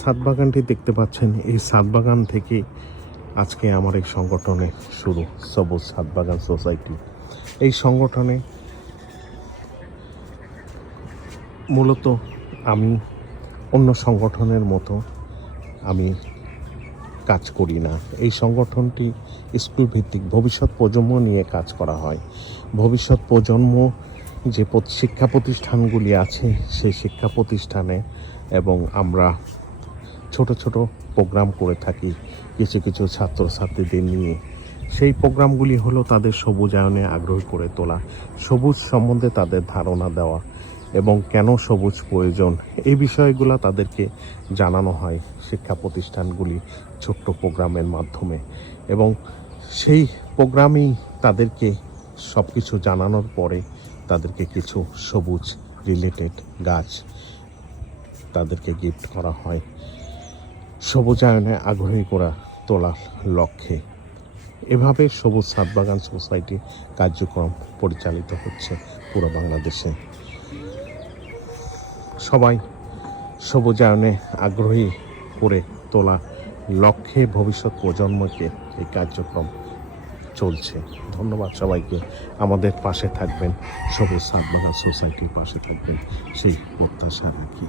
ছাদ বাগানটি দেখতে পাচ্ছেন, এই ছাদ বাগান থেকে আজকে আমার এই সংগঠনের শুরু, সবুজ ছাদ বাগান সোসাইটি। এই সংগঠনে মূলত আমি অন্য সংগঠনের মতো আমি কাজ করি না। এই সংগঠনটি স্কুল ভিত্তিক ভবিষ্যৎ প্রজন্ম নিয়ে কাজ করা হয়। ভবিষ্যৎ প্রজন্ম যে শিক্ষা প্রতিষ্ঠানগুলি আছে সেই শিক্ষা প্রতিষ্ঠানে এবং আমরা ছোট ছোট প্রোগ্রাম করে থাকি কিছু কিছু ছাত্রছাত্রীদের নিয়ে। সেই প্রোগ্রামগুলি হলো তাদের সবুজায়নে আগ্রহী করে তোলা, সবুজ সম্বন্ধে তাদের ধারণা দেওয়া এবং কেন সবুজ প্রয়োজন এই বিষয়গুলো তাদেরকে জানানো হয় শিক্ষা প্রতিষ্ঠানগুলি ছোট্ট প্রোগ্রামের মাধ্যমে। এবং সেই প্রোগ্রামেই তাদেরকে সব কিছু জানানোর পরে তাদেরকে কিছু সবুজ রিলেটেড গাছ তাদেরকে গিফট করা হয় সবুজায়নে আগ্রহী করা তোলার লক্ষ্যে। এভাবে সবুজ ছাদ বাগান সোসাইটি কার্যক্রম পরিচালিত হচ্ছে পুরো বাংলাদেশে। সবাই সবুজায়নে আগ্রহী করে তোলা লক্ষ্যে ভবিষ্যৎ প্রজন্মকে এই কার্যক্রম চলছে। ধন্যবাদ সবাইকে। আমাদের পাশে থাকবেন, সবুজ ছাদ বাগান সোসাইটির পাশে থাকবেন সেই প্রত্যাশা রাখি।